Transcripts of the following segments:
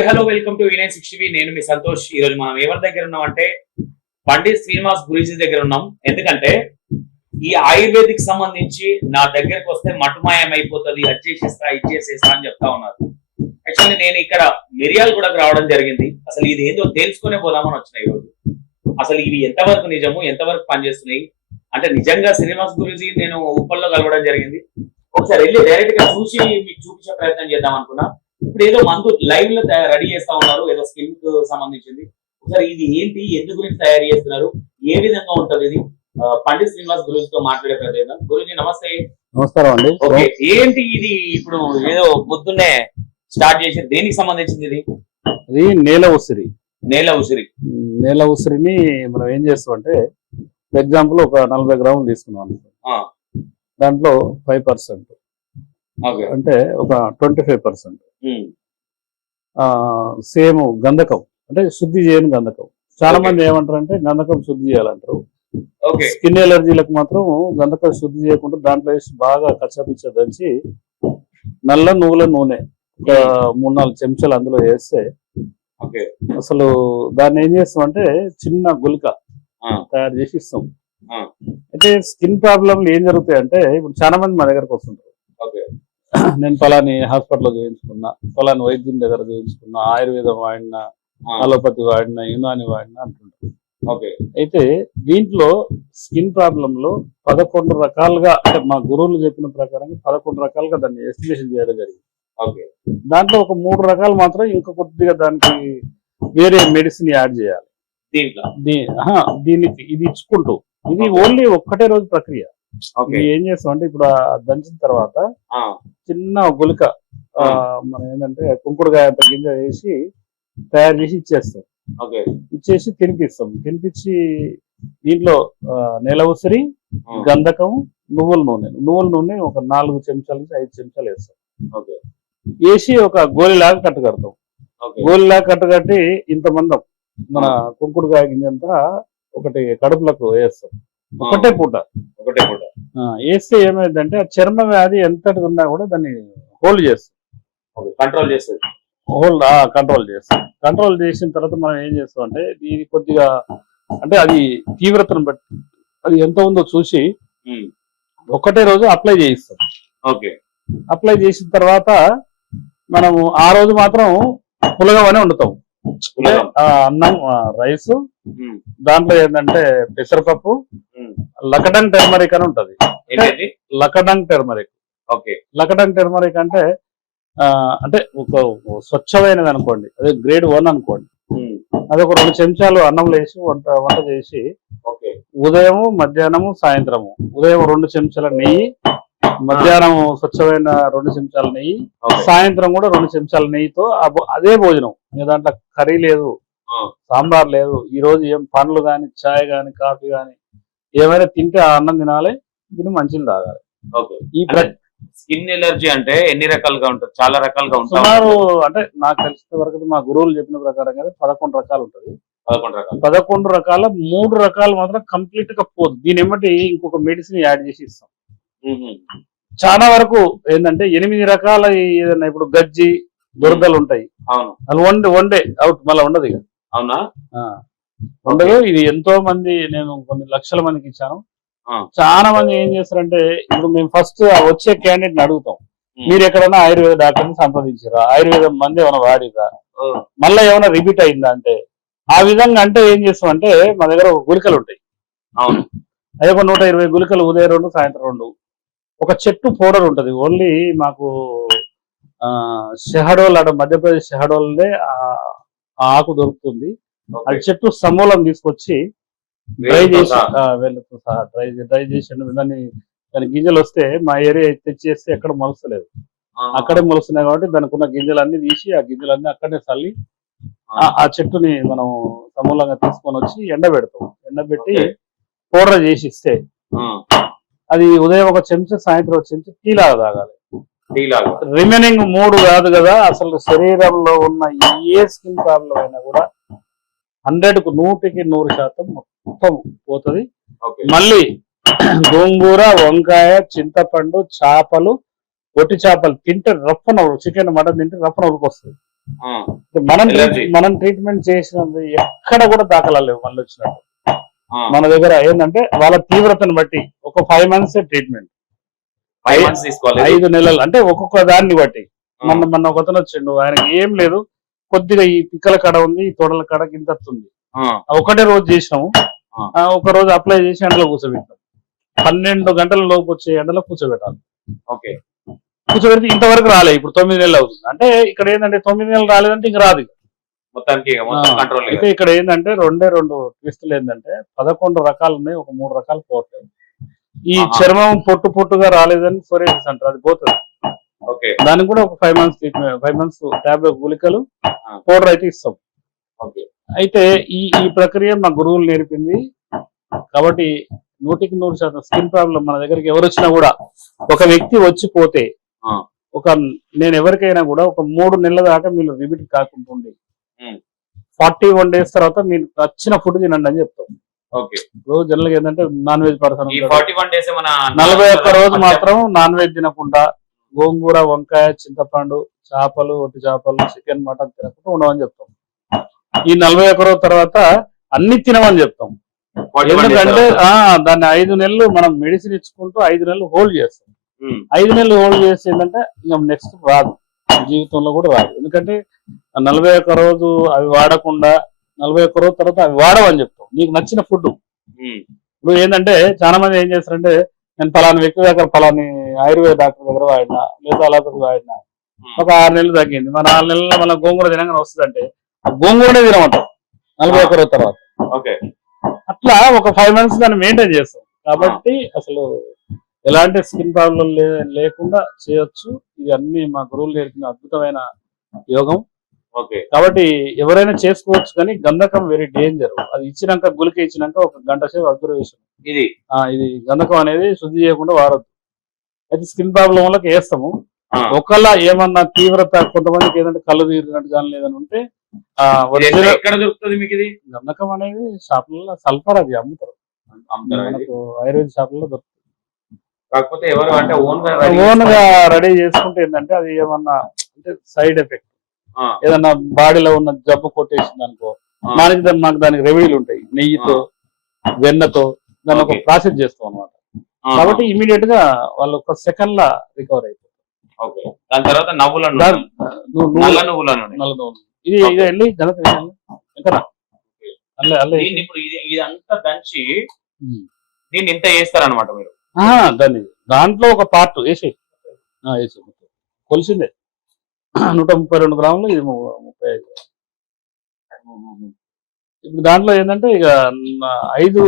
Hi hello welcome to V960. నేను మీ సంతోష్. ఈ రోజు మనం ఎవరి దగ్గర ఉన్నాం అంటే పండిత్ శ్రీనివాస్ గురూజీ దగ్గర ఉన్నాం. ఎందుకంటే ఈ ఆయుర్వేదిక్ సంబంధించి నా దగ్గరకు వస్తే మటుమాయం అయిపోతుంది, అది చేసేస్తా ఇది చేసేస్తా అని చెప్తా ఉన్నారు. యాక్చువల్లీ నేను ఇక్కడ మిరియాలు కూడా రావడం జరిగింది. అసలు ఇది ఏందో తెలుసుకునే పోదామని వచ్చిన ఈరోజు. అసలు ఇవి ఎంతవరకు నిజము, ఎంతవరకు పనిచేస్తున్నాయి అంటే నిజంగా శ్రీనివాస్ గురూజీ నేను ఉప్పల్లో కలవడం జరిగింది. ఒకసారి వెళ్ళి డైరెక్ట్ గా చూసి మీకు చూపించే ప్రయత్నం చేద్దాం అనుకున్నా. ఇప్పుడు ఏదో మందు లైవ్ లో రెడీ చేస్తా ఉన్నారు, ఏదో స్కిన్ కు సంబంధించింది. ఒకసారి ఇది ఏంటి, ఎందు గురించి తయారు చేస్తున్నారు, ఏ విధంగా ఉంటది ఇది, పండిత్ శ్రీనివాస్ గురూజీతో మాట్లాడే ప్రయత్నం. గురూజీ నమస్తే. నమస్కారం అండి. ఓకే, ఏంటి ఇది ఇప్పుడు ఏదో పొద్దున్నే స్టార్ట్ చేసి దేనికి సంబంధించింది ఇది? ఇది నేల ఉసిరి. నేల ఉసిరిని మనం ఏం చేస్తాం అంటే, ఫర్ ఎగ్జాంపుల్ ఒక 40 గ్రాములు తీసుకున్నాం, దాంట్లో 5% అంటే ఒక 25%. సేమ్ గంధకం అంటే శుద్ధి చేయని గంధకం. చాలా మంది ఏమంటారు అంటే గంధకం శుద్ధి చేయాలంటారు. స్కిన్ ఎలర్జీలకు మాత్రం గంధకం శుద్ధి చేయకుండా దాంట్లో వేసి బాగా కచ్చపిచ్చ దంచి నల్ల నువ్వుల నూనె ఒక 3-4 చెంచాలు అందులో వేస్తే అసలు దాన్ని ఏం చేస్తాం అంటే చిన్న గుళిక తయారు చేసి ఇస్తాం. అయితే స్కిన్ ప్రాబ్లంలు ఏం జరుగుతాయి అంటే, ఇప్పుడు చాలా మంది మా దగ్గరకు వస్తుంటారు, నేను ఫలాని హాస్పిటల్లో చూపించుకున్నా, ఫలాని వైద్యుని దగ్గర చూపించుకున్నా, ఆయుర్వేదం వాడినా, అలోపతి వాడినా, యునాని వాడినా అంటుంటారు. అయితే దీంట్లో స్కిన్ ప్రాబ్లం లో 11 రకాలుగా, అంటే మా గురువులు చెప్పిన ప్రకారంగా 11 రకాలుగా దాన్ని ఎస్టిమేషన్ చేయడం జరిగింది. దాంట్లో ఒక 3 రకాలు మాత్రం ఇంకా కొద్దిగా దానికి వేరే మెడిసిన్ యాడ్ చేయాలి. దీనికి ఇది ఇచ్చుకుంటూ, ఇది ఓన్లీ ఒక్కటే రోజు ప్రక్రియ. ఏం చేస్తాం అంటే, ఇప్పుడు దంచిన తర్వాత చిన్న గుళిక మనం ఏంటంటే కుంకుడుకాయ అంత గింజ వేసి తయారు చేసి ఇచ్చేస్తాం. ఇచ్చేసి తినిపించి దీంట్లో నేల ఉసిరి, గంధకం, నువ్వుల నూనె ఒక 4 చెంచాల నుంచి 5 చెంచాలు వేస్తాం. వేసి ఒక గోలిలాగా కట్టగడతాం. గోలిలాగా కట్టగట్టి ఇంతమందం మన కుంకుడుకాయ గింజంతా ఒకటి కడుపులకు వేస్తాం. ఒకటే పూట వేస్తే ఏమైందంటే ఆ చర్మ వ్యాధి ఎంతటి ఉన్నా కూడా దాన్ని హోల్డ్ చేస్తాం, కంట్రోల్ చేస్తాం. కంట్రోల్ చేసిన తర్వాత మనం ఏం చేస్తాం అంటే, ఇది కొద్దిగా అంటే అది తీవ్రతను బట్టి అది ఎంత ఉందో చూసి ఒకటే రోజు అప్లై చేయిస్తాం. అప్లై చేసిన తర్వాత మనము ఆ రోజు మాత్రం పులగమనే వండుతాం. అన్నం, రైస్, దాంట్లో ఏంటంటే పెసరపప్పు, లకడంగ్ టర్మరిక్ అని ఉంటది. లకడంగ్ టర్మరిక్ అంటే అంటే ఒక స్వచ్ఛమైనది అనుకోండి, అదే గ్రేడ్ 1 అనుకోండి. అది ఒక 2 చెంచాలు అన్నంలో వేసి వంట చేసి ఉదయము, మధ్యాహ్నము, సాయంత్రము, ఉదయం 2 చెంచాల నెయ్యి, మధ్యాహ్నం స్వచ్ఛమైన 2 చెంచాల నెయ్యి, సాయంత్రం కూడా 2 చెంచాల నెయ్యితో అదే భోజనం. దాంట్లో కర్రీ లేదు, సాంబార్ లేదు. ఈ రోజు ఏం పండ్లు గాని, చాయ్ గాని, కాఫీ గాని ఏమైనా తింటే ఆ అన్నం తినాలి, తిని మంచిని తాగాలి. ఈ స్కిన్ ఎలర్జీ అంటే ఎన్ని రకాలుగా ఉంటుంది? చాలా రకాలుగా ఉంటుంది. సుమారు అంటే నాకు తెలిసిన వరకు మా గురువులు చెప్పిన ప్రకారంగా 11 రకాలు ఉంటుంది. 11 రకాల 3 రకాలు మాత్రం కంప్లీట్ గా పోదు. దీని ఏమిటి ఇంకొక మెడిసిన్ యాడ్ చేసి ఇస్తాం. చాలా వరకు ఏంటంటే 8 రకాల ఏదన్నా ఇప్పుడు గజ్జి, దురదలు ఉంటాయి, అది వన్డే అవుట్, మళ్ళీ ఉండదు ఇక. అవునా? ఉండదు. ఇది ఎంతో మంది, నేను కొన్ని లక్షల మందికి ఇచ్చాను. చాలా మంది ఏం చేస్తారంటే, ఇప్పుడు మేము ఫస్ట్ వచ్చే క్యాండిడేట్ అడుగుతాం, మీరు ఎక్కడైనా ఆయుర్వేద డాక్టర్ని సంప్రదించారా, ఆయుర్వేదం మంది ఏమైనా వాడిరా, మళ్ళీ ఏమైనా రిపీట్ అయిందా అంటే, ఆ విధంగా అంటే ఏం చేస్తాం అంటే, మా దగ్గర ఒక గుళికలు ఉంటాయి. అదే ఒక 120 గుళికలు, ఉదయం 2, సాయంత్రం 2. ఒక చెట్టు పౌడర్ ఉంటది, ఓన్లీ మాకు షెహడోల్ అంటే మధ్యప్రదేశ్ షెహడోల్నే ఆకు దొరుకుతుంది. అది చెట్టు సమూలం తీసుకొచ్చి డ్రై చేసి డ్రై చేసి దాని గింజలు వస్తే మా ఏరియా తెచ్చేస్తే ఎక్కడ మొలస్తలేదు, అక్కడే మొలుస్తున్నాయి. కాబట్టి దానికి ఉన్న గింజలన్నీ తీసి ఆ గింజలన్నీ అక్కడనే చల్లి ఆ చెట్టుని మనం సమూలంగా తీసుకొని వచ్చి ఎండబెడతాం. ఎండబెట్టి పౌడర్ చేసి ఇస్తే అది ఉదయం 1 చెంచా, సాయంత్రం 1 చెంచా టీ లాగా తాగాలి. రిమైనింగ్ 3 కాదు కదా, అసలు శరీరంలో ఉన్న ఏ స్కిన్ ప్రాబ్లం అయినా కూడా 100కు 100% మొత్తం పోతుంది. మళ్ళీ గోంగూర, వంకాయ, చింతపండు, చేపలు, పొట్టి చేపలు తింటే రఫ్ నవ్వు, చికెన్, మటన్ తింటే రఫ్ నవ్వుకి వస్తుంది. మనం Allergy. మనం ట్రీట్మెంట్ చేసినది ఎక్కడ కూడా దాఖలా లేవు మళ్ళీ వచ్చినట్టు. ఆ, మన దగ్గర ఏంటంటే వాళ్ళ తీవ్రతను బట్టి ఒక 5 months ట్రీట్మెంట్, 5 months తీసుకోవాలి. 5 నెలలు అంటే ఒక్కొక్క దాన్ని బట్టి. ఆ, మొన్న ఒక అతను వచ్చిండు, ఆయనకి ఏం లేదు, కొద్దిగా ఈ పిక్కల కాడ ఉంది, ఈ తొడల కాడ గింత ఉంది. ఆ, ఒకటే రోజు చేసినాము. ఆ. ఒక రోజు అప్లై చేసి ఎండలో కూర్చోబెట్టాం. 12 గంటల లోపు వచ్చే ఎండలో కూర్చోబెట్టాలి. ఓకే. కూర్చోబెడితే ఇంతవరకు రాలేదు. ఇప్పుడు 9 నెలలు అవుతుంది. అంటే ఇక్కడ ఏంటంటే 9 నెలలు రాలేదంటే ఇంక రాదు. మొత్తానికి మొత్తం కంట్రోల్ అయితే ఇక్కడ ఏంటంటే 2 ట్విస్టులు ఏంటంటే 11 రకాలు ఉన్నాయి, ఒక 3 రకాలు పోవట్లేదు. ఈ ఆహా. చర్మం పొట్టుగా రాలేదని సోరియాసిస్ అంటారు, అది పోతుంది. ఓకే. దానికి కూడా ఒక 5 months ట్రీట్మెంట్, 5 months టాబ్లెట్ గుళికలు, పౌడర్ అయితే ఇస్తాం. ఓకే. అయితే ఈ ప్రక్రియ మా గురువులు నేర్పింది కాబట్టి 100% స్కిన్ ప్రాబ్లం మన దగ్గరికి ఎవరు వచ్చినా కూడా, ఒక వ్యక్తి వచ్చిపోతే ఆ, నేను ఎవరికైనా కూడా ఒక 3 నెలల దాకా మీరు రిపీట్ కాకుండా ఉండి ఉమ్, 41 days తర్వాత మీరు నచ్చిన ఫుడ్ తినండి అని చెప్తాం. ఓకే. ఇప్పుడు జనరల్ గా ఏంటంటే నాన్ వెజ్ పర్సన్ ఈ 41 days మన 41 రోజు మాత్రం నాన్ వెజ్ తినకుండా గోంగూర, వంకాయ, చింతపండు, చేపలు, ఒట్టి చేపలు, చికెన్, మటన్ తినకుండా ఉండమని చెప్తాం. ఈ 41 రోజు తర్వాత అన్ని తినమని చెప్తాం. 41 days ఎందుకంటే తర్వాత. దాన్ని 5 నెలలు మనం మెడిసిన్ ఇచ్చుకుంటూ 5 నెలలు హోల్డ్ చేస్తాం. ఉమ్, 5 నెలలు హోల్డ్ చేసి ఏంటంటే ఇంకా నెక్స్ట్ రాదు, జీవితంలో కూడా రాదు. ఎందుకంటే 41 రోజు అవి వాడకుండా 41 రోజు తర్వాత అవి వాడవని చెప్తాం, నీకు నచ్చిన ఫుడ్. ఉమ్, ఇప్పుడు ఏంటంటే చాలా మంది ఏం చేస్తారంటే, నేను ఫలాని వ్యక్తి దగ్గర ఫలాని ఆయుర్వేద డాక్టర్ దగ్గర వాడినా, లేదా అలోపతి వాడినా, ఒక 6 నెలలు తగ్గింది, మన 4 నెలల్లో మన గోంగూర తినగానే వస్తుందంటే ఆ గోంగూరనే తినమంటాం 41 రోజు తర్వాత. ఓకే. అట్లా ఒక 5 months దాన్ని మెయింటైన్ చేస్తాం. కాబట్టి అసలు ఎలాంటి స్కిన్ ప్రాబ్లం లేకుండా చేయొచ్చు. ఇది అన్ని మా గురువులు నేర్పిన అద్భుతమైన యోగం. ఓకే. కాబట్టి ఎవరైనా చేసుకోవచ్చు, కానీ గంధకం వెరీ డేంజర్. అది ఇచ్చినాక, గుళిక ఇచ్చినాక ఒక గంట సేపు అబ్జర్వేషన్. ఇది ఇది గంధకం అనేది శుద్ధి చేయకుండా వాడద్దు. అయితే స్కిన్ ప్రాబ్లం వల్ల వేస్తాము. ఆ, ఒకళ్ళ ఏమన్నా తీవ్రత, కొంతమందికి ఏదంటే కళ్ళు తీరినట్టు కానీ లేదని ఉంటే ఇది ఒరిజినల్ ఎక్కడ దొరుకుతుంది మీకు ఇది? గంధకం అనేది షాపులలో సల్ఫర్ అది అమ్ముతారు. అమ్ముతారా ఇది? మనకు ఆయుర్వేద షాపులలో దొరుకుతుంది. కాకపోతే ఎవరు అంటే ఓన్ గా ఓన్ గా రెడీ చేసుకుంటే ఏంటంటే అది ఏమన్నా అంటే సైడ్ ఎఫెక్ట్, ఏదన్నా బాడీలో ఉన్న జబ్బు కొట్టేసింది అనుకో, మాకు దానికి రెమెడీలు ఉంటాయి. నెయ్యితో, వెన్నతో దాన్ని ఒక Okay. ప్రాసెస్ చేస్తాం అనమాట. కాబట్టి ఇమీడియట్ గా వాళ్ళు ఒక సెకండ్ లా రికవర్ అయిపోతారు. ఓకే. దాని తర్వాత నవ్వులను నల్ల నువ్వులను ఇది వెళ్ళి గణత ఇంకా దీన్ని ఇప్పుడు ఇదంతా దంచి దీన్ని ఇంత చేస్తారనమాట మీరు? దాంట్లో ఒక పార్ట్ వేసి కొలిసిందే 132 గ్రాములు, ఇది 35. ఇప్పుడు దాంట్లో ఏంటంటే ఇక 5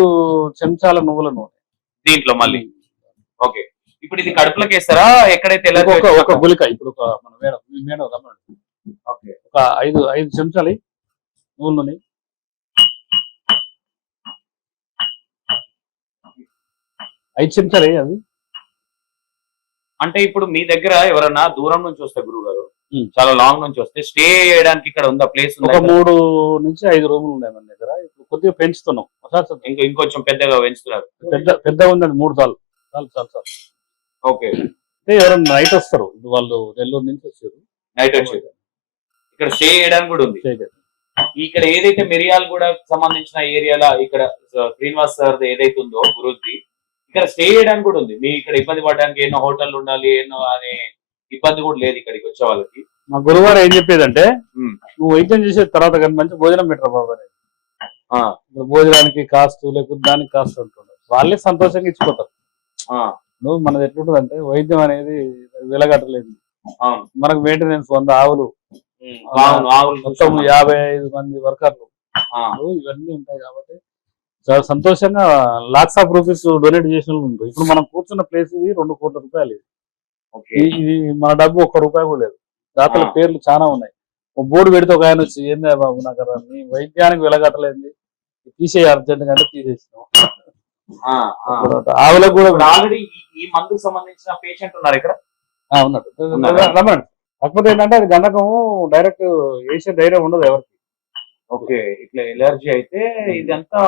చెంచాల నువ్వుల నూనె దీంట్లో మళ్ళీ. ఓకే. ఇప్పుడు ఇది కడుపులోకి వేస్తారా ఎక్కడైతే ఒక గుళిక. ఇప్పుడు ఒక మన మేడం రమ్మండి. ఓకే. ఒక 5 చెంచాలు నువ్వుల నూనె, 5 చెంచాలు అది. అంటే ఇప్పుడు మీ దగ్గర ఎవరన్నా దూరం నుంచి వస్తే గురువు గారు, ఉమ్. చాలా లాంగ్ నుంచి వస్తే స్టే చేయడానికి ఇక్కడ ఉందా ప్లేస్? ఒక 3 నుంచి 5 రూములు ఉన్నాయి మన దగ్గర. ఇప్పుడు కొద్దిగా పెంచుతున్నాం. ఇంకొంచెం పెద్దగా పెంచుతున్నారు? పెద్ద ఉందండి, 3 చాలు. ఓకే. అంటే ఎవరైనా నైట్ వస్తారు, వాళ్ళు నెల్లూరు నుంచి వచ్చారు, నైట్ వచ్చేది ఇక్కడ స్టే చేయడానికి కూడా ఉంది. ఇక్కడ ఏదైతే మిరియాలు కూడా సంబంధించిన ఏరియాలో ఇక్కడ శ్రీనివాస్ సార్ ఏదైతే ఉందో గురుజీ, ఇక్కడ స్టే చేయడానికి కూడా ఉంది. మీ ఇక్కడ ఇబ్బంది పడడానికి ఎన్నో హోటల్ ఉండాలి, ఎన్నో అనే ఇబ్బంది కూడా లేదు ఇక్కడికి వచ్చే వాళ్ళకి. మా గురువారు ఏం చెప్పేదంటే, నువ్వు వైద్యం చేసే తర్వాత కానీ మంచి భోజనం పెట్టరు బాబు అనేది. భోజనానికి కాస్ట్ లేకపోతే దానికి కాస్ట్ ఉంటుండదు, వాళ్ళే సంతోషంగా ఇచ్చిపోతారు. నువ్వు మనది ఎట్లుంటుంది అంటే, వైద్యం అనేది వెలగట్టలేదు. మనకు మెయింటెనెన్స్ 100 ఆవులు, మొత్తం 55 మంది వర్కర్లు, ఇవన్నీ ఉంటాయి. కాబట్టి చాలా సంతోషంగా లాక్స్ ఆఫ్ రూపీస్ డొనేట్ చేసిన ఉంటాయి. ఇప్పుడు మనం కూర్చున్న ప్లేస్ ఇది 2 కోట్ల రూపాయలు. ఇది మన డబ్బు 1 రూపాయి కూడా లేదు. దాతల పేర్లు చాలా ఉన్నాయి. ఒక బోర్డు పెడితే ఒక ఆయన వచ్చి, ఏందా బాబు నాకు మీ వైద్యానికి వెలగట్టలేదు, తీసేయ అర్జెంట్ గా తీసేసినాం. ఆవులకు కూడా ఆల్రెడీ ఈ మందుకు సంబంధించిన పేషెంట్ ఉన్నారు ఇక్కడ ఉన్నాడు, రమ్మనండి. కాకపోతే ఏంటంటే అది గంధకం డైరెక్ట్ వేసే ధైర్యం ఉండదు ఎవరికి. ఓకే. ఇట్లా ఎలర్జీ అయితే ఇదంతా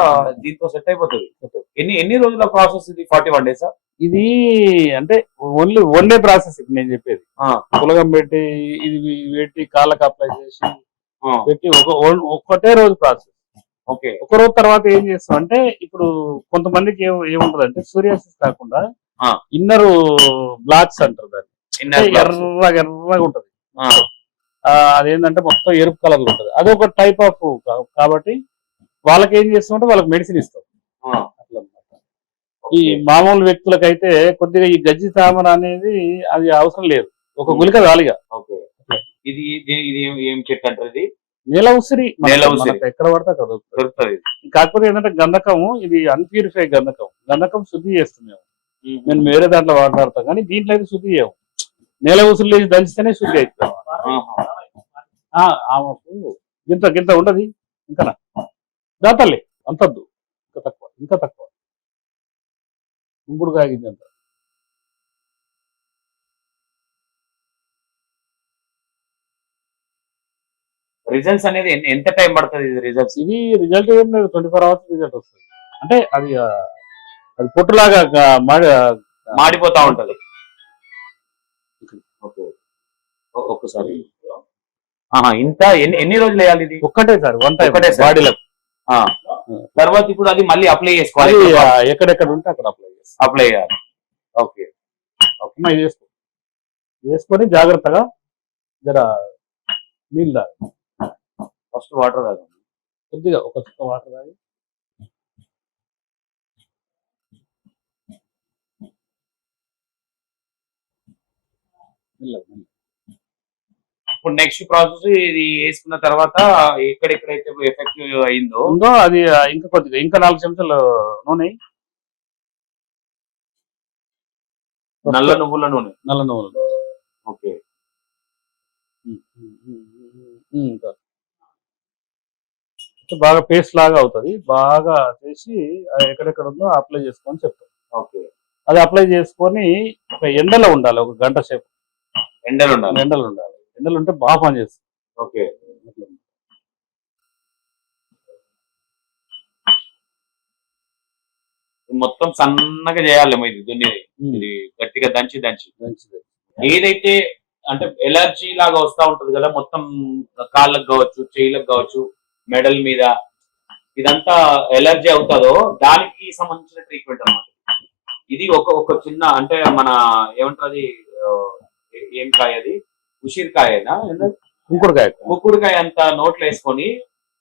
దీంతో సెట్ అయిపోతుంది. ఎన్ని రోజుల ప్రాసెస్ ఇది? 41 days? ఇది అంటే ఓన్లీ వన్ డే ప్రాసెస్ నేను చెప్పేది. పులగం పెట్టి ఇది పెట్టి కాళ్ళకి అప్లై చేసి పెట్టి ఒక్కటే రోజు ప్రాసెస్. ఓకే. ఒక రోజు తర్వాత ఏం చేస్తాం అంటే ఇప్పుడు కొంతమందికి ఏముంటది అంటే సూర్యాసిస్ కాకుండా ఇన్నర్ బ్లాక్స్ అంటారు దాన్ని. ఎర్రగా ఉంటది. అదేంటంటే మొత్తం ఎరుపు కలర్ లో ఉంటది. అదొక టైప్ ఆఫ్ కాబట్టి వాళ్ళకి ఏం చేస్తామంటే వాళ్ళకి మెడిసిన్ ఇస్తాం. అట్లా ఈ మామూలు వ్యక్తులకైతే కొద్దిగా ఈ గజ్జి తామర అనేది అది అవసరం లేదు, ఒక గుళిక చాలుగా. ఇది ఇది ఏం చెట్టు అంటారు? ఇది నేల ఉసిరి. ఎక్కడ పడితే అక్కడ దొరుకుతుంది. కాకపోతే ఏంటంటే గంధకము ఇది అన్ప్యూరిఫై గంధకం శుద్ధి చేస్తున్నాము. నేను వేరే దాంట్లో వాడతాం కానీ దీంట్లో అయితే శుద్ధి చేయము. నేల ఉసిరిలో దంచితేనే శుద్ధి అవుతుంది. ఆమెకు గింత ఉండదు ఇంకా దాతలే అంతద్దు, ఇంకా తక్కువ ఇంపుడు కాగింది అంత. రిజల్ట్స్ అనేది ఎంత టైం పడుతుంది? రిజల్ట్స్ ఏం లేదు, 24 hours రిజల్ట్ వస్తుంది. అంటే అది పొట్టులాగా మాడిపోతా ఉంటది. ఒక్కసారి ఇంత ఎన్ని రోజులు వేయాలి? ఇది ఒక్కటే సార్, వన్ టైం బాడీలో. తర్వాత ఇప్పుడు అది మళ్ళీ అప్లై చేసుకోవాలి. ఎక్కడెక్కడ ఉంటే అక్కడ అప్లై చేయాలి. ఓకే. వేసుకొని జాగ్రత్తగా జర నీళ్ళు తాగి, ఫస్ట్ వాటర్ తాగండి కొద్దిగా, ఒక చుక్క వాటర్ తాగి ఇప్పుడు నెక్స్ట్ ప్రాసెస్ ఇది వేసుకున్న తర్వాత ఎక్కడెక్కడైతే ఎఫెక్టివ్ అయిందో అది ఇంకా కొద్దిగా 4 చెంచాలు నూనె, నల్ల నువ్వుల నూనె. ఓకే. బాగా పేస్ట్ లాగా అవుతుంది. బాగా చేసి ఎక్కడెక్కడ ఉందో అప్లై చేసుకొని చెప్తాం. ఓకే. అది అప్లై చేసుకొని ఒక ఎండలో ఉండాలి, ఒక గంట సేపు ఎండలు ఉండాలి. ఎండలు ఉంటే బాగా పని చేస్తుంది. ఓకే. మొత్తం సన్నగా చేయాలి ఇది దున్నేది. ఇది గట్టిగా దంచి ఏదైతే అంటే ఎలర్జీ లాగా వస్తా ఉంటది కదా, మొత్తం కాళ్ళకు కావచ్చు, చేయిలకు కావచ్చు, మెడల్ మీద ఇదంతా ఎలర్జీ అవుతుందో దానికి సంబంధించిన ట్రీట్మెంట్ అన్నమాట. ఇది ఒక చిన్న అంటే మన ఏమంటారు ఏం కాయ అది, ఉసిరికాయనా ముక్కుడుకాయ అంత నోట్లో వేసుకొని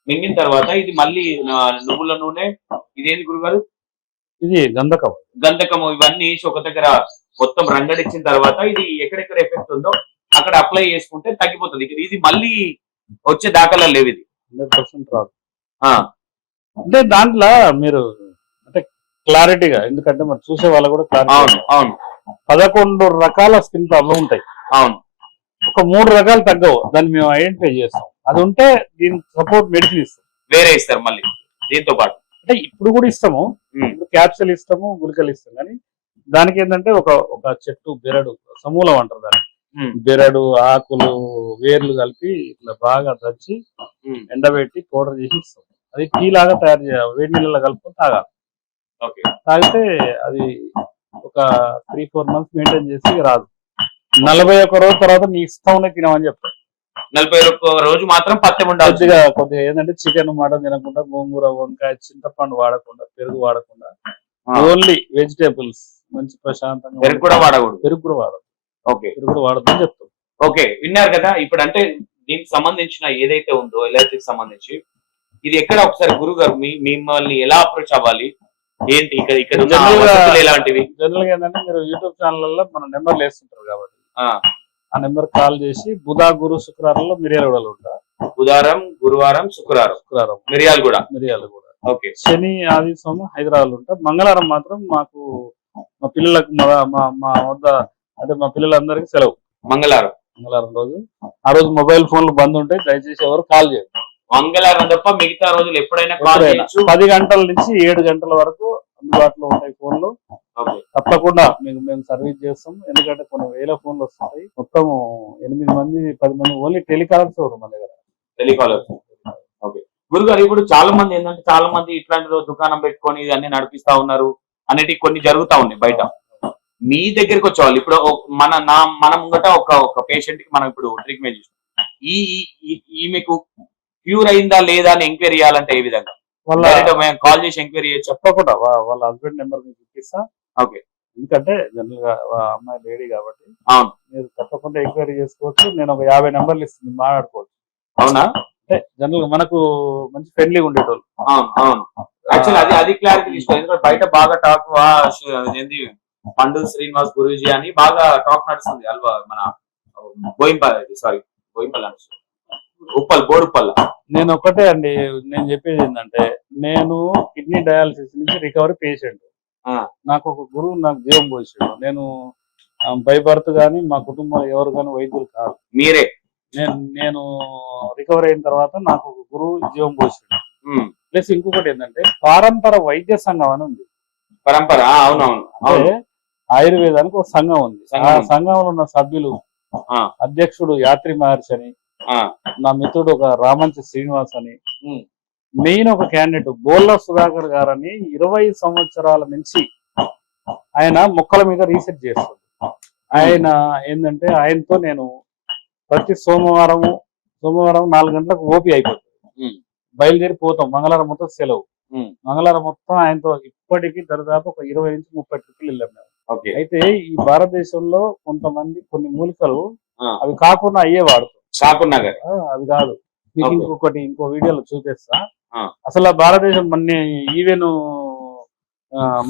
మింగిన తర్వాత ఇది మళ్ళీ నువ్వుల నూనె, ఇదేంటి గురుగారు? ఇది గంధకము ఇవన్నీ ఒక దగ్గర మొత్తం రంగడిచ్చిన తర్వాత ఇది ఎక్కడెక్కడ ఎఫెక్ట్ ఉందో అక్కడ అప్లై చేసుకుంటే తగ్గిపోతుంది. ఇది మళ్ళీ వచ్చే దాఖలా లేవు. ఇది 100% రాదు. అంటే దాంట్లో మీరు అంటే క్లారిటీగా, ఎందుకంటే మరి చూసే వాళ్ళు కూడా క్లారిటీ. అవును 11 రకాల స్కిన్ ప్రాబ్లం ఉంటాయి. అవును. ఒక 3 రకాలు తగ్గవు, దాన్ని మేము ఐడెంటిఫై చేస్తాం. అది ఉంటే దీనికి సపోర్ట్ మెడిసిన్ ఇస్తాం, వేరే ఇస్తారు మళ్ళీ దీంతో పాటు. అంటే ఇప్పుడు కూడా ఇస్తాము, ఇప్పుడు క్యాప్సూల్ ఇస్తాము, గుళికలు ఇస్తాం. కానీ దానికి ఏంటంటే ఒక చెట్టు బెరడు సమూలం అంటారు దాన్ని. బెరడు ఆకులు వేర్లు కలిపి ఇట్లా బాగా దంచి ఎండబెట్టి పౌడర్ చేసి ఇస్తాం. అది టీ లాగా తయారు చేయాలి, వేడి నీళ్ళలో కలుపుకొని తాగాలి. తాగితే అది ఒక 3-4 months మెయింటైన్ చేసి రాదు. 41 రోజు తర్వాత మీ ఇష్టం తినమని చెప్తారు. 41 రోజు మాత్రం పత్యం ఉండాలి. కొద్దిగా ఏంటంటే చికెన్ మటన్ తినకుండా, గోంగూర, వంకాయ, చింతపండు వాడకుండా, పెరుగు వాడకుండా, ఓన్లీ వెజిటేబుల్స్ మంచి ప్రశాంతంగా. పెరుగు కూడా వాడకూడదు. పెరుగు కూడా వాడదు. ఓకే. పెరుగు కూడా వాడదని చెప్తాం. ఓకే, విన్నారు కదా. ఇప్పుడు అంటే దీనికి సంబంధించిన ఏదైతే ఉందో ఎలర్జీకి సంబంధించి ఇది ఎక్కడ ఒకసారి గురుగారు మిమ్మల్ని ఎలా అప్రోచ్ అవ్వాలి, ఏంటి ఇక్కడ ఎలాంటివి? జనరల్ గా ఏంటంటే మీరు యూట్యూబ్ ఛానల్లో మన నెంబర్లు వేస్తుంటారు కాబట్టి ఆ నెంబర్ కాల్ చేసి బుధ, గురు, శుక్రవారంలో మిర్యాలగూడలో ఉంటా. బుధవారం, గురువారం, శుక్రవారం మిర్యాలగూడ. ఓకే. శని, ఆది, సోమ హైదరాబాద్ ఉంటా. మంగళవారం మాత్రం మాకు మా పిల్లలకు మా వద్ద అంటే మా పిల్లలందరికీ సెలవు. మంగళవారం రోజు. ఆ రోజు మొబైల్ ఫోన్లు బంద్ ఉంటాయి, దయచేసి ఎవరు కాల్ చేయరు. మంగళవారం తప్ప మిగతా రోజులు ఎప్పుడైనా కాల్ చేయొచ్చు. 10 గంటల నుంచి 7 గంటల వరకు అందుబాటులో ఉంటాయి ఫోన్లు. తప్పకుండా మేము సర్వీస్ చేస్తాం. ఎందుకంటే కొన్ని వేల ఫోన్లు వస్తాయి. మొత్తం 8 మంది 10 మంది ఓన్లీ టెలికాలర్స్ మన దగ్గర. టెలికాలర్స్. ఓకే గురుగారు, ఇప్పుడు చాలా మంది ఏంటంటే చాలా మంది ఇట్లాంటి దుకాణం పెట్టుకొని అన్ని నడిపిస్తా ఉన్నారు అనేటివి కొన్ని జరుగుతా ఉన్నాయి బయట. మీ దగ్గరికి వచ్చేవాళ్ళు ఇప్పుడు మన ముంగట ఒక పేషెంట్ కి మనం ఇప్పుడు ట్రీట్మెంట్ చేస్తాం. ఈమెకు క్యూర్ అయిందా లేదా అని ఎంక్వైరీ చేయాలంటే ఏ విధంగా మేము కాల్ చేసి ఎంక్వైరీ చేయొచ్చు? చెప్పకుండా వాళ్ళ హస్బెండ్ నెంబర్ మీకు ఇప్పిస్తా. ఓకే. ఎందుకంటే జనరల్ గా అమ్మాయి లేడీ కాబట్టి అవును, మీరు తప్పకుండా ఎంక్వైరీ చేసుకోవచ్చు. నేను ఒక 50 నెంబర్లు ఇస్తుంది, మాట్లాడుకోవచ్చు. అవునా? అంటే జనరల్ గా మనకు మంచి ఫ్రెండ్లీగా ఉండేటోళ్ళు. అవును అవును. యాక్చువల్లీ అది క్లారిటీ తీసుకోవాలి. ఎందుకంటే బయట బాగా టాక్ ఏంది పండు శ్రీనివాస్ గురూజీ అని బాగా టాక్ నడుస్తుంది. మన బోయింపల్లి, సారీ బోయింపల్లి అంటే బోడుపల్ల. నేను ఒకటే అండి, నేను చెప్పేది ఏంటంటే, నేను కిడ్నీ డయాలసిస్ నుంచి రికవరీ పేషెంట్. నాకు ఒక గురువు నాకు జీవం పోసాడు. నేను బై బర్త్ కానీ మా కుటుంబంలో ఎవరు కానీ వైద్యులు కాదు, మీరే. నేను రికవర్ అయిన తర్వాత నాకు ఒక గురువు జీవం పోసాడు. ప్లస్ ఇంకొకటి ఏంటంటే పారంపర వైద్య సంఘం అని ఉంది. పరంపర, అవునవును. అంటే ఆయుర్వేదానికి ఒక సంఘం ఉంది. ఆ సంఘంలో ఉన్న సభ్యులు అధ్యక్షుడు యాత్రి మహర్షి అని, నా మిత్రుడు ఒక రామంచి శ్రీనివాస్ అని, మెయిన్ ఒక క్యాండిడేట్ బోల్ల సుధాకర్ గారని 20 సంవత్సరాల నుంచి ఆయన మొక్కల మీద రీసెర్చ్ చేస్తుంది. ఆయన ఏంటంటే ఆయనతో నేను ప్రతి సోమవారం 4 గంటలకు ఓపీ అయిపోతుంది, బయలుదేరి పోతాం. మంగళవారం మొత్తం సెలవు. మంగళవారం మొత్తం ఆయనతో ఇప్పటికీ దాదాపు ఒక 20 నుంచి 30 ట్రిప్పులు వెళ్ళాం మేము. అయితే ఈ భారతదేశంలో కొంతమంది కొన్ని మూలికలు అవి కాకుండా అయ్యే వాడుతాం. అవి కాదు, మీకు ఇంకో వీడియోలో చూపిస్తా. అసలు భారతదేశం ఈవెన్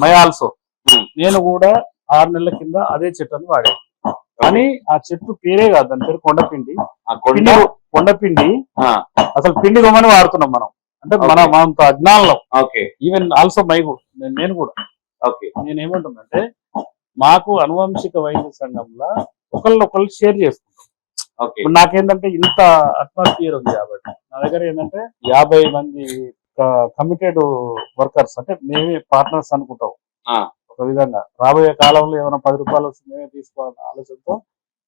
మై ఆల్సో నేను కూడా 6 నెలల కింద అదే చెట్టుని వాడాను. కానీ ఆ చెట్టు పేరే కాదు, దాని పేరు కొండపిండి. కొండపిండి అసలు పిండి గొమ్మని వాడుతున్నాం మనం. అంటే మనంత అజ్ఞానంలో ఈవెన్ ఆల్సో నేను కూడా నేనేమంటున్నానంటే, మాకు అనువంశిక వైద్య సంఘంలో ఒకళ్ళు షేర్ చేసుకుంటాం. ఇప్పుడు నాకేంటంటే ఇంత అట్మాస్ఫియర్ ఉంది కాబట్టి నా దగ్గర ఏంటంటే 50 మంది కమిటెడ్ వర్కర్స్, అంటే మేమే పార్ట్నర్స్ అనుకుంటాం. ఒక విధంగా రాబోయే కాలంలో ఏమైనా 10 రూపాయలు వస్తుంది మేమే తీసుకోవాలన్న ఆలోచనతో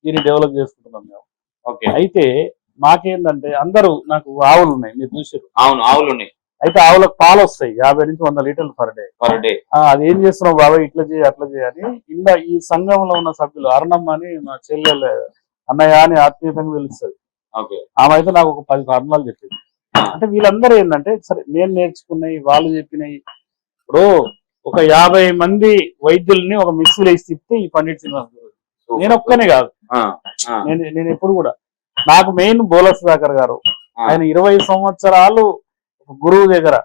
దీన్ని డెవలప్ చేసుకుంటున్నాం మేము. అయితే మాకేంటంటే అందరూ, నాకు ఆవులు ఉన్నాయి, మీరు చూసారు. అవును, ఆవులు ఉన్నాయి. అయితే ఆవులకు పాలు వస్తాయి 50 నుంచి 100 లీటర్లు పర్ డే. అది ఏం చేస్తున్నావు బాబాయ్, ఇట్లా చేయి అట్లా చేయని ఇలా ఈ సంఘంలో ఉన్న సభ్యులు అరుణమ్మ అని మా చెల్లెలు అన్నయ్య అని ఆత్మీయతంగా పిలుస్తుంది. ఆమె అయితే నాకు ఒక 10 కారణాలు చెప్పింది. అంటే వీళ్ళందరూ ఏంటంటే, సరే నేను నేర్చుకున్నాయి వాళ్ళు చెప్పినాయి. ఇప్పుడు ఒక 50 మంది వైద్యుల్ని ఒక మిక్సీలో వేసి తిప్పితే ఈ పండిట్ శ్రీనివాస్ గురూజీ. నేను ఒక్కనే కాదు, నేను ఎప్పుడు కూడా, నాకు మెయిన్ బోల సుధాకర్ గారు, ఆయన 20 సంవత్సరాలు గురువు దగ్గర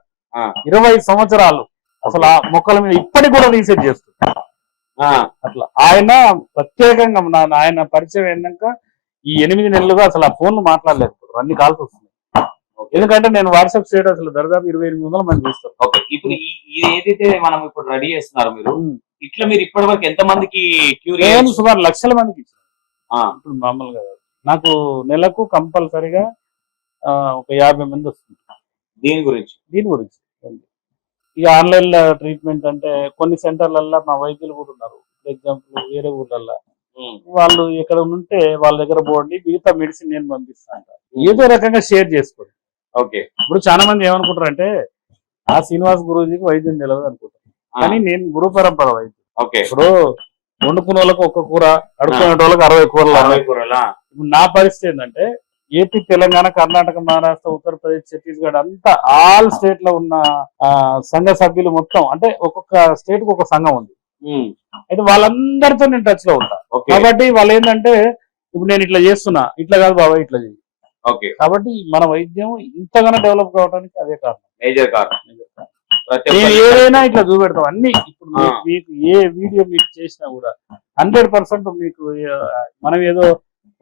20 సంవత్సరాలు అసలు ఆ మొక్కల మీద ఇప్పటికి కూడా రీసెర్చ్ చేస్తుంది. అట్లా ఆయన ప్రత్యేకంగా ఆయన పరిచయం అయినాక ఈ 8 నెలలుగా అసలు ఆ ఫోన్లు మాట్లాడలేదు, అన్ని కాల్స్ వస్తున్నాయి. ఎందుకంటే నేను వాట్సాప్ స్టేటస్ లో దాదాపు 2800 మంది చూస్తాను. ఇప్పుడు ఏదైతే మనం ఇప్పుడు రెడీ చేస్తున్నారు మీరు, ఇట్లా మీరు ఇప్పటి వరకు ఎంత మందికి క్యూర్? సుమారు లక్షల మందికి ఇచ్చాను. ఇప్పుడు మామూలుగా నాకు నెలకు కంపల్సరిగా ఒక 50 మంది వస్తుంది. దీని గురించి ఇక ఆన్లైన్ లో ట్రీట్మెంట్ అంటే కొన్ని సెంటర్లలో మా వైద్యులు కూడా ఉన్నారు. ఎగ్జాంపుల్ వేరే ఊర్లలో వాళ్ళు ఎక్కడ ఉంటే వాళ్ళ దగ్గర పోండి, మిగతా మెడిసిన్ నేను పంపిస్తాను, ఏదో రకంగా షేర్ చేసుకోండి. ఇప్పుడు చాలా మంది ఏమనుకుంటారు అంటే, ఆ శ్రీనివాస్ గురూజీకి వైద్యం తెలియదు అనుకుంటారు, కానీ నేను గురు పరంపర వైద్యం. ఇప్పుడు వండుకునే వాళ్ళకి ఒక్క కూర, అడుక్కునే వాళ్ళకి 60 కూరలు. ఇప్పుడు నా పరిస్థితి ఏంటంటే, ఏపీ, తెలంగాణ, కర్ణాటక, మహారాష్ట్ర, ఉత్తరప్రదేశ్, ఛత్తీస్గఢ్ అంతా ఆల్ స్టేట్ లో ఉన్న సంఘ సభ్యులు మొత్తం, అంటే ఒక్కొక్క స్టేట్ కు ఒక సంఘం ఉంది. అయితే వాళ్ళందరితో నేను టచ్ లో ఉంటా. కాబట్టి వాళ్ళు ఏంటంటే, ఇప్పుడు నేను ఇట్లా చేస్తున్నా, ఇట్లా కాదు బాబాయ్ ఇట్లా చేయి. కాబట్టి మన వైద్యం ఇంతగానో డెవలప్ కావడానికి అదే కారణం, మేజర్ కారణం. ఏదైనా ఇట్లా చూపెడతాం అన్ని. ఇప్పుడు మీకు ఏ వీడియో మీకు చేసినా కూడా 100% మీకు మనం ఏదో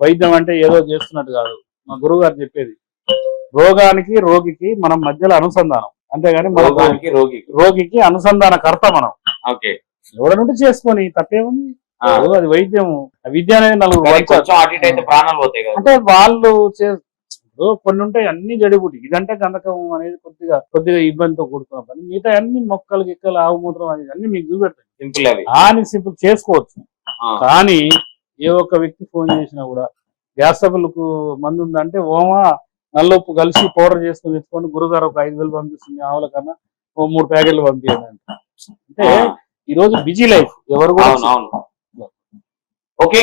వైద్యం అంటే ఏదో చేస్తున్నట్టు కాదు. మా గురువు గారు చెప్పేది, రోగానికి రోగికి మనం మధ్యలో అనుసంధానం, అంతేగాని రోగికి అనుసంధాన కర్త మనం. ఎవడనుంటే చేసుకొని తప్పేముంది, అది వైద్యం. విద్య అనేది ప్రాణాలు పోతాయి అంటే వాళ్ళు కొన్ని ఉంటాయి అన్ని జడిబుటి. ఇదంటే గంధకం అనేది కొద్దిగా ఇబ్బందితో కూడుకున్న పని. మిగతా అన్ని మొక్కలు గిక్కలు ఆవు మూత్రం అనేది అన్ని మీకు చూపెడతాయి, అని సింపుల్ చేసుకోవచ్చు. కానీ ఏ ఒక్క వ్యక్తి ఫోన్ చేసినా కూడా గ్యాస్ ట్రబుల్కు మందు ఉందంటే ఓమా నల్లొప్పు కలిసి పౌడర్ చేసుకుని తెచ్చుకొని గురుగారు ఒక 5,000 పంపిస్తుంది, ఆవుల కన్నా ఓ 3 ప్యాకెట్లు పంపించండి అంటే ఈ రోజు బిజీ లైఫ్. ఎవరు కూడా ఓకే,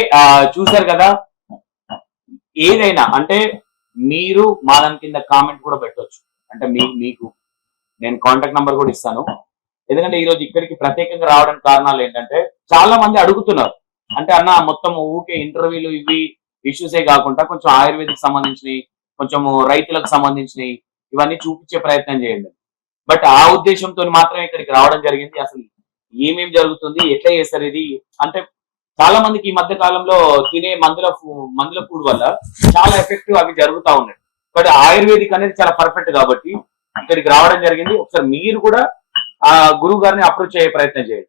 చూసారు కదా. ఏదైనా అంటే మీరు మా దాని కింద కామెంట్ కూడా పెట్టొచ్చు. అంటే మీకు నేను కాంటాక్ట్ నంబర్ కూడా ఇస్తాను. ఎందుకంటే ఈ రోజు ఇక్కడికి ప్రత్యేకంగా రావడానికి కారణాలు ఏంటంటే చాలా మంది అడుగుతున్నారు. అంటే అన్న మొత్తం ఊకే ఇంటర్వ్యూలు ఇవి ఇష్యూసే కాకుండా కొంచెం ఆయుర్వేదిక్ సంబంధించినవి, కొంచెం రైతులకు సంబంధించినవి ఇవన్నీ చూపించే ప్రయత్నం చేయండి. బట్ ఆ ఉద్దేశంతో మాత్రమే ఇక్కడికి రావడం జరిగింది. అసలు ఏమేం జరుగుతుంది, ఎట్లా చేస్తారు ఇది అంటే చాలా మందికి ఈ మధ్య కాలంలో తినే మందుల ఫుడ్ వల్ల చాలా ఎఫెక్టివ్ అవి జరుగుతా ఉన్నాయి. బట్ ఆయుర్వేదిక్ అనేది చాలా పర్ఫెక్ట్ కాబట్టి ఇక్కడికి రావడం జరిగింది. ఒకసారి మీరు కూడా ఆ గురువు గారిని అప్రోచ్ అయ్యే ప్రయత్నం చేయండి.